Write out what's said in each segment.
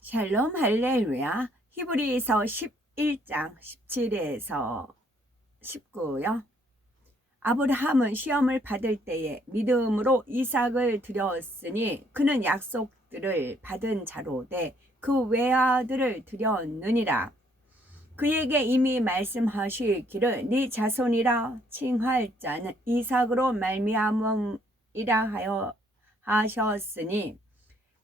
샬롬 할렐루야. 히브리서 11장 17에서 19요. 아브라함은 시험을 받을 때에 믿음으로 이삭을 드렸으니 그는 약속들을 받은 자로되 그 외아들을 드렸느니라. 그에게 이미 말씀하시기를 네 자손이라 칭할 자는 이삭으로 말미암음이라 하여 하셨으니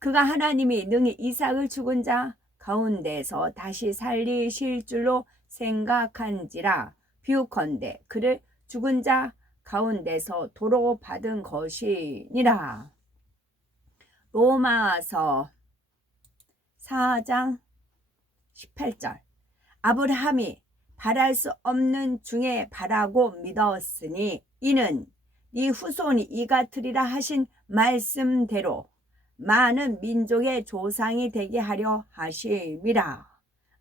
그가 하나님이 능히 이삭을 죽은 자 가운데서 다시 살리실 줄로 생각한지라. 비유컨대 그를 죽은 자 가운데서 도로 받은 것이니라. 로마서 4장 18절. 아브라함이 바랄 수 없는 중에 바라고 믿었으니 이는 네 후손이 이같으리라 하신 말씀대로 많은 민족의 조상이 되게 하려 하심이라.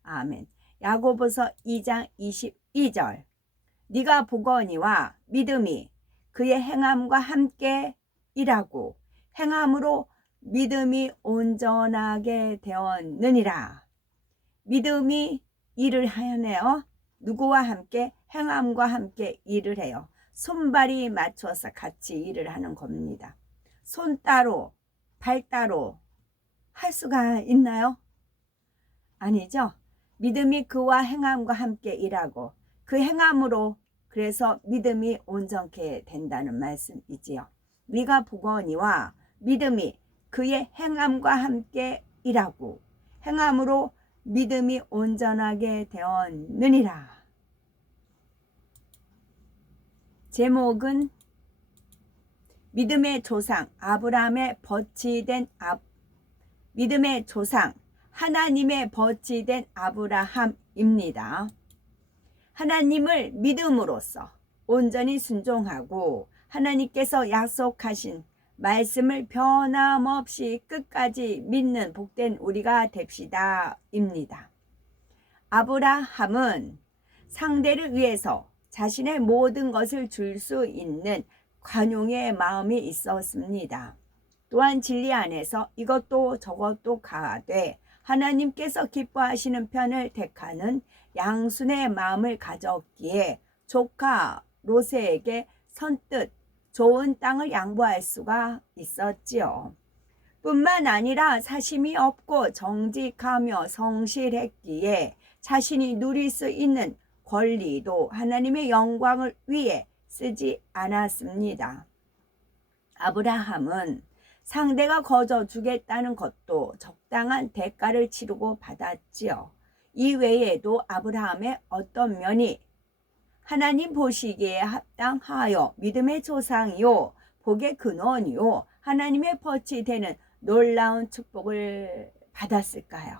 아멘. 야고보서 2장 22절. 네가 보거니와 믿음이 그의 행함과 함께 일하고 행함으로 믿음이 온전하게 되었느니라. 믿음이 일을 하네요. 누구와 함께? 행함과 함께 일을 해요. 손발이 맞춰서 같이 일을 하는 겁니다. 손 따로 발 따로 할 수가 있나요? 아니죠. 믿음이 그와 행함과 함께 일하고 그 행함으로 그래서 믿음이 온전케 된다는 말씀이지요. 네가 보거니와 믿음이 그의 행함과 함께 일하고 행함으로 믿음이 온전하게 되었느니라. 제목은 믿음의 조상 아브라함의 버치된 믿음의 조상 하나님의 버치된 아브라함입니다. 하나님을 믿음으로써 온전히 순종하고 하나님께서 약속하신 말씀을 변함없이 끝까지 믿는 복된 우리가 됩시다입니다. 아브라함은 상대를 위해서 자신의 모든 것을 줄 수 있는 관용의 마음이 있었습니다. 또한 진리 안에서 이것도 저것도 가되 하나님께서 기뻐하시는 편을 택하는 양순의 마음을 가졌기에 조카 롯에게 선뜻 좋은 땅을 양보할 수가 있었지요. 뿐만 아니라 사심이 없고 정직하며 성실했기에 자신이 누릴 수 있는 권리도 하나님의 영광을 위해 쓰지 않았습니다. 아브라함은 상대가 거저 주겠다는 것도 적당한 대가를 치르고 받았지요. 이 외에도 아브라함의 어떤 면이 하나님 보시기에 합당하여 믿음의 조상이요 복의 근원이요 하나님의 벗이 되는 놀라운 축복을 받았을까요?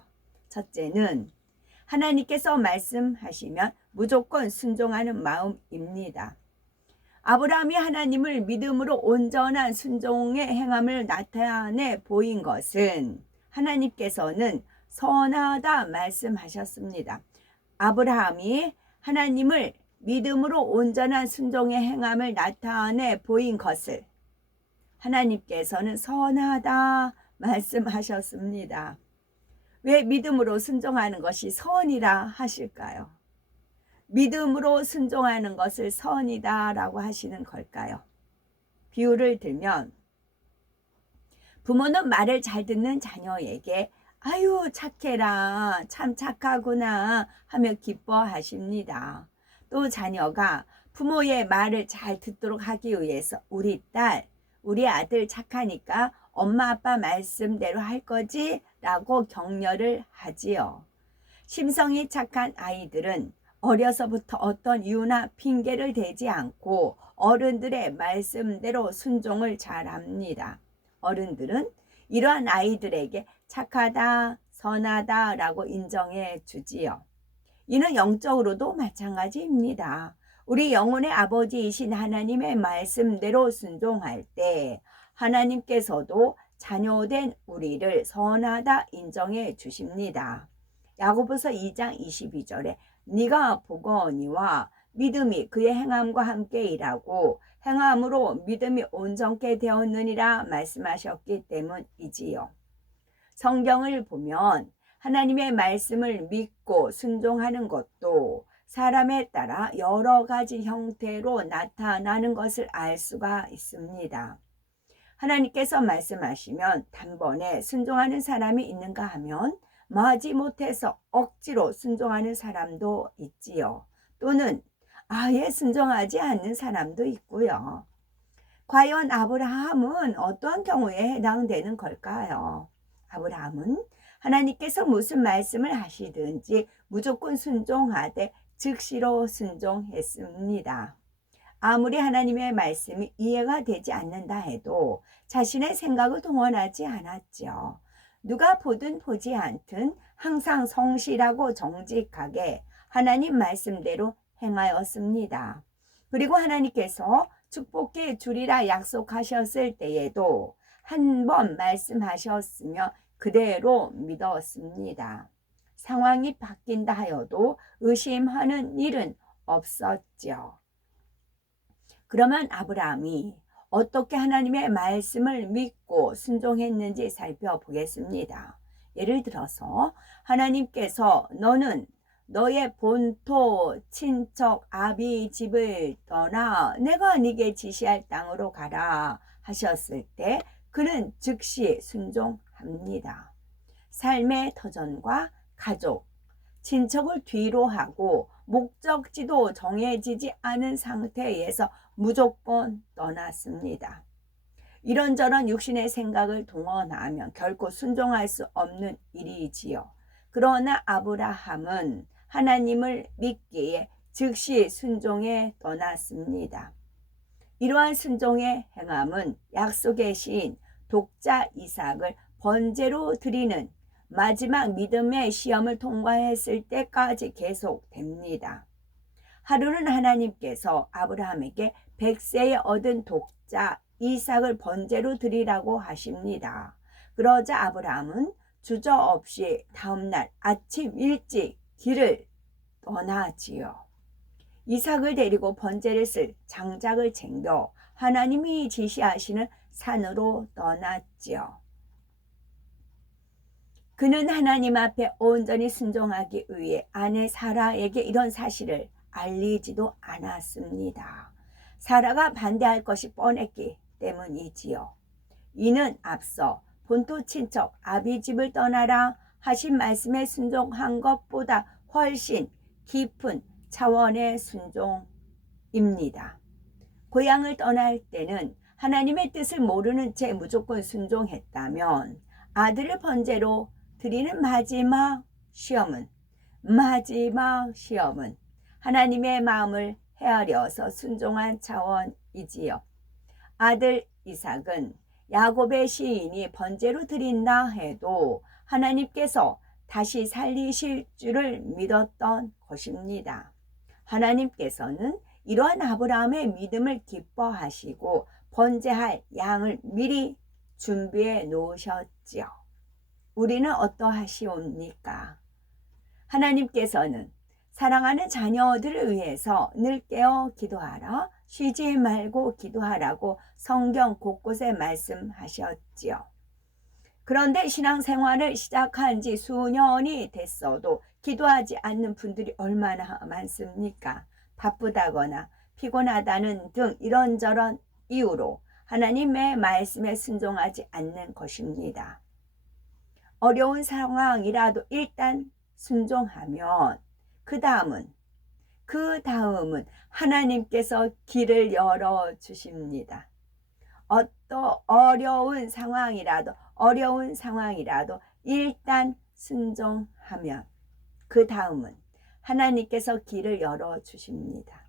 첫째는 하나님께서 말씀하시면 무조건 순종하는 마음입니다. 아브라함이 하나님을 믿음으로 온전한 순종의 행함을 나타내 보인 것은 하나님께서는 선하다 말씀하셨습니다. 아브라함이 하나님을 믿음으로 온전한 순종의 행함을 나타내 보인 것을 하나님께서는 선하다 말씀하셨습니다. 왜 믿음으로 순종하는 것이 선이라 하실까요? 믿음으로 순종하는 것을 선이다라고 하시는 걸까요? 비유를 들면 부모는 말을 잘 듣는 자녀에게 아유 착해라 참 착하구나 하며 기뻐하십니다. 또 자녀가 부모의 말을 잘 듣도록 하기 위해서 우리 딸, 우리 아들 착하니까 엄마 아빠 말씀대로 할 거지? 라고 격려를 하지요. 심성이 착한 아이들은 어려서부터 어떤 이유나 핑계를 대지 않고 어른들의 말씀대로 순종을 잘합니다. 어른들은 이러한 아이들에게 착하다, 선하다 라고 인정해 주지요. 이는 영적으로도 마찬가지입니다. 우리 영혼의 아버지이신 하나님의 말씀대로 순종할 때 하나님께서도 자녀된 우리를 선하다 인정해 주십니다. 야고보서 2장 22절에 네가 보거니와 믿음이 그의 행함과 함께 일하고 행함으로 믿음이 온전케 되었느니라 말씀하셨기 때문이지요. 성경을 보면 하나님의 말씀을 믿고 순종하는 것도 사람에 따라 여러 가지 형태로 나타나는 것을 알 수가 있습니다. 하나님께서 말씀하시면 단번에 순종하는 사람이 있는가 하면 마지 못해서 억지로 순종하는 사람도 있지요. 또는 아예 순종하지 않는 사람도 있고요. 과연 아브라함은 어떤 경우에 해당되는 걸까요? 아브라함은 하나님께서 무슨 말씀을 하시든지 무조건 순종하되 즉시로 순종했습니다. 아무리 하나님의 말씀이 이해가 되지 않는다 해도 자신의 생각을 동원하지 않았죠. 누가 보든 보지 않든 항상 성실하고 정직하게 하나님 말씀대로 행하였습니다. 그리고 하나님께서 축복해 주리라 약속하셨을 때에도 한 번 말씀하셨으며 그대로 믿었습니다. 상황이 바뀐다 하여도 의심하는 일은 없었죠. 그러면 아브라함이 어떻게 하나님의 말씀을 믿고 순종했는지 살펴보겠습니다. 예를 들어서 하나님께서 너는 너의 본토 친척 아비 집을 떠나 내가 네게 지시할 땅으로 가라 하셨을 때 그는 즉시 순종합니다. 삶의 터전과 가족, 친척을 뒤로 하고 목적지도 정해지지 않은 상태에서 무조건 떠났습니다. 이런저런 육신의 생각을 동원하면 결코 순종할 수 없는 일이지요. 그러나 아브라함은 하나님을 믿기에 즉시 순종에 떠났습니다. 이러한 순종의 행함은 약속의 시인 독자 이삭을 번제로 드리는 마지막 믿음의 시험을 통과했을 때까지 계속됩니다. 하루는 하나님께서 아브라함에게 100세에 얻은 독자 이삭을 번제로 드리라고 하십니다. 그러자 아브라함은 주저없이 다음날 아침 일찍 길을 떠나지요. 이삭을 데리고 번제를 쓸 장작을 챙겨 하나님이 지시하시는 산으로 떠났지요. 그는 하나님 앞에 온전히 순종하기 위해 아내 사라에게 이런 사실을 알리지도 않았습니다. 사라가 반대할 것이 뻔했기 때문이지요. 이는 앞서 본토 친척 아비집을 떠나라 하신 말씀에 순종한 것보다 훨씬 깊은 차원의 순종입니다. 고향을 떠날 때는 하나님의 뜻을 모르는 채 무조건 순종했다면 아들을 번제로 드리는 마지막 시험은 하나님의 마음을 헤아려서 순종한 차원이지요. 아들 이삭은 야곱의 시인이 번제로 드린다 해도 하나님께서 다시 살리실 줄을 믿었던 것입니다. 하나님께서는 이러한 아브라함의 믿음을 기뻐하시고 번제할 양을 미리 준비해 놓으셨지요. 우리는 어떠하시옵니까? 하나님께서는 사랑하는 자녀들을 위해서 늘 깨어 기도하라, 쉬지 말고 기도하라고 성경 곳곳에 말씀하셨지요. 그런데 신앙생활을 시작한 지 수년이 됐어도 기도하지 않는 분들이 얼마나 많습니까? 바쁘다거나 피곤하다는 등 이런저런 이유로 하나님의 말씀에 순종하지 않는 것입니다. 어려운 상황이라도 일단 순종하면 그 다음은 하나님께서 길을 열어주십니다. 어떤 어려운 상황이라도 일단 순종하면 그 다음은 하나님께서 길을 열어주십니다.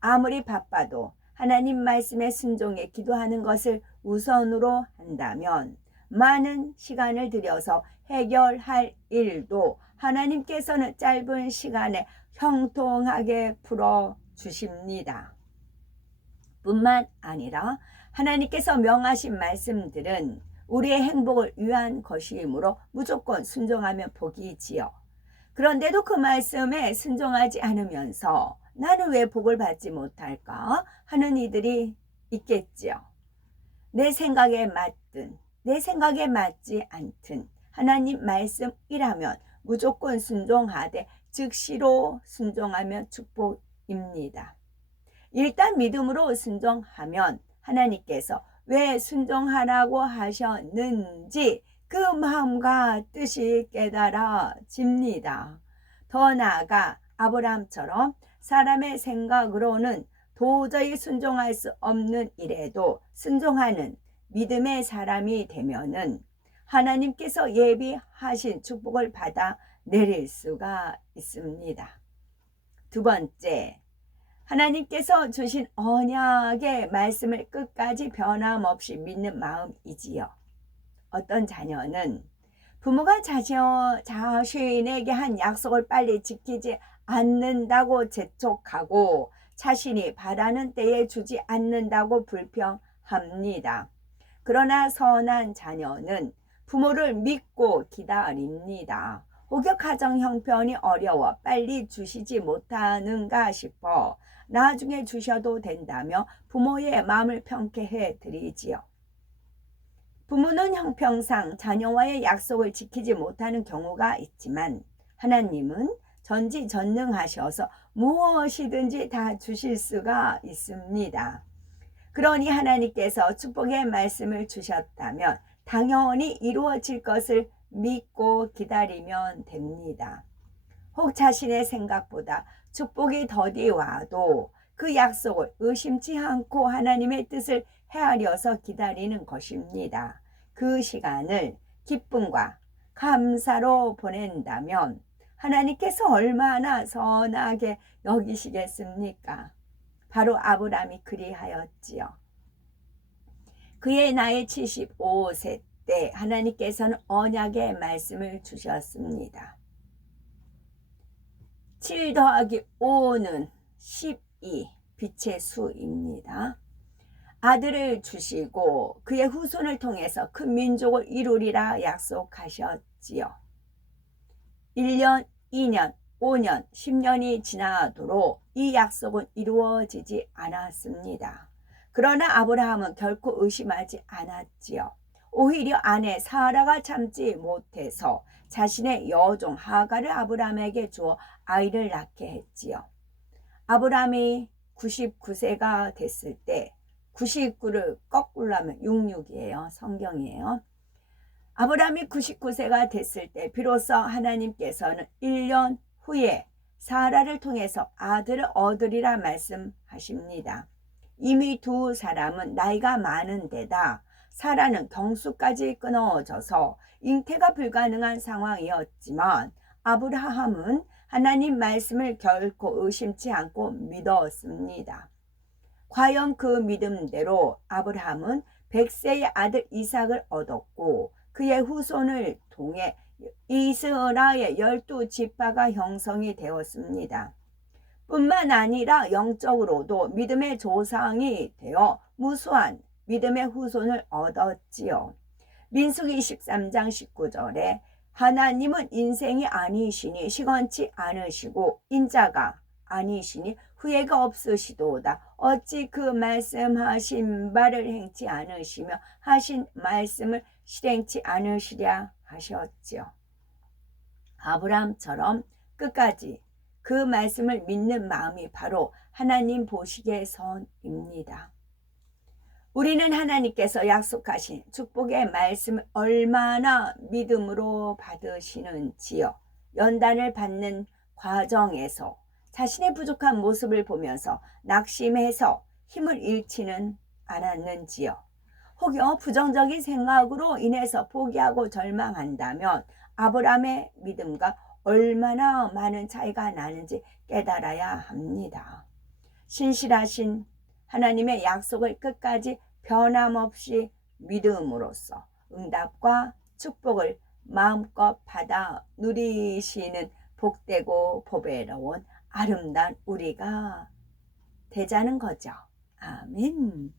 아무리 바빠도 하나님 말씀에 순종해 기도하는 것을 우선으로 한다면 많은 시간을 들여서 해결할 일도 하나님께서는 짧은 시간에 형통하게 풀어주십니다. 뿐만 아니라 하나님께서 명하신 말씀들은 우리의 행복을 위한 것이므로 무조건 순종하면 복이지요. 그런데도 그 말씀에 순종하지 않으면서 나는 왜 복을 받지 못할까 하는 이들이 있겠지요. 내 생각에 맞든 내 생각에 맞지 않든 하나님 말씀이라면 무조건 순종하되 즉시로 순종하면 축복입니다. 일단 믿음으로 순종하면 하나님께서 왜 순종하라고 하셨는지 그 마음과 뜻이 깨달아집니다. 더 나아가 아브라함처럼 사람의 생각으로는 도저히 순종할 수 없는 일에도 순종하는 믿음의 사람이 되면은 하나님께서 예비하신 축복을 받아 내릴 수가 있습니다. 두 번째, 하나님께서 주신 언약의 말씀을 끝까지 변함없이 믿는 마음이지요. 어떤 자녀는 부모가 자신에게 한 약속을 빨리 지키지 않는다고 재촉하고 자신이 바라는 때에 주지 않는다고 불평합니다. 그러나 선한 자녀는 부모를 믿고 기다립니다. 혹여 가정 형편이 어려워 빨리 주시지 못하는가 싶어 나중에 주셔도 된다며 부모의 마음을 편케해 드리지요. 부모는 형평상 자녀와의 약속을 지키지 못하는 경우가 있지만 하나님은 전지전능하셔서 무엇이든지 다 주실 수가 있습니다. 그러니 하나님께서 축복의 말씀을 주셨다면 당연히 이루어질 것을 믿고 기다리면 됩니다. 혹 자신의 생각보다 축복이 더디 와도 그 약속을 의심치 않고 하나님의 뜻을 헤아려서 기다리는 것입니다. 그 시간을 기쁨과 감사로 보낸다면 하나님께서 얼마나 선하게 여기시겠습니까? 바로 아브라함이 그리하였지요. 그의 나이 75세 때 하나님께서는 언약의 말씀을 주셨습니다. 7 더하기 5는 12, 빛의 수입니다. 아들을 주시고 그의 후손을 통해서 큰 민족을 이루리라 약속하셨지요. 1년, 2년, 5년, 10년이 지나도록 이 약속은 이루어지지 않았습니다. 그러나 아브라함은 결코 의심하지 않았지요. 오히려 아내 사라가 참지 못해서 자신의 여종 하갈을 아브라함에게 주어 아이를 낳게 했지요. 아브라함이 99세가 됐을 때 99를 거꾸로 하면 66이에요. 성경이에요. 아브라함이 99세가 됐을 때 비로소 하나님께서는 1년 후에 사라를 통해서 아들을 얻으리라 말씀하십니다. 이미 두 사람은 나이가 많은 데다 사라는 경수까지 끊어져서 잉태가 불가능한 상황이었지만 아브라함은 하나님 말씀을 결코 의심치 않고 믿었습니다. 과연 그 믿음대로 아브라함은 100세의 아들 이삭을 얻었고 그의 후손을 통해 이스라엘의 12지파가 형성이 되었습니다. 뿐만 아니라 영적으로도 믿음의 조상이 되어 무수한 믿음의 후손을 얻었지요. 민수기 23장 19절에 하나님은 인생이 아니시니 시건치 않으시고 인자가 아니시니 후회가 없으시도다. 어찌 그 말씀하신 바를 행치 않으시며 하신 말씀을 실행치 않으시랴 하셨지요. 아브라함처럼 끝까지 그 말씀을 믿는 마음이 바로 하나님 보시기에 선입니다. 우리는 하나님께서 약속하신 축복의 말씀을 얼마나 믿음으로 받으시는지요. 연단을 받는 과정에서 자신의 부족한 모습을 보면서 낙심해서 힘을 잃지는 않았는지요. 혹여 부정적인 생각으로 인해서 포기하고 절망한다면 아브라함의 믿음과 얼마나 많은 차이가 나는지 깨달아야 합니다. 신실하신 하나님의 약속을 끝까지 변함없이 믿음으로써 응답과 축복을 마음껏 받아 누리시는 복되고 보배로운 아름다운 우리가 되자는 거죠. 아멘.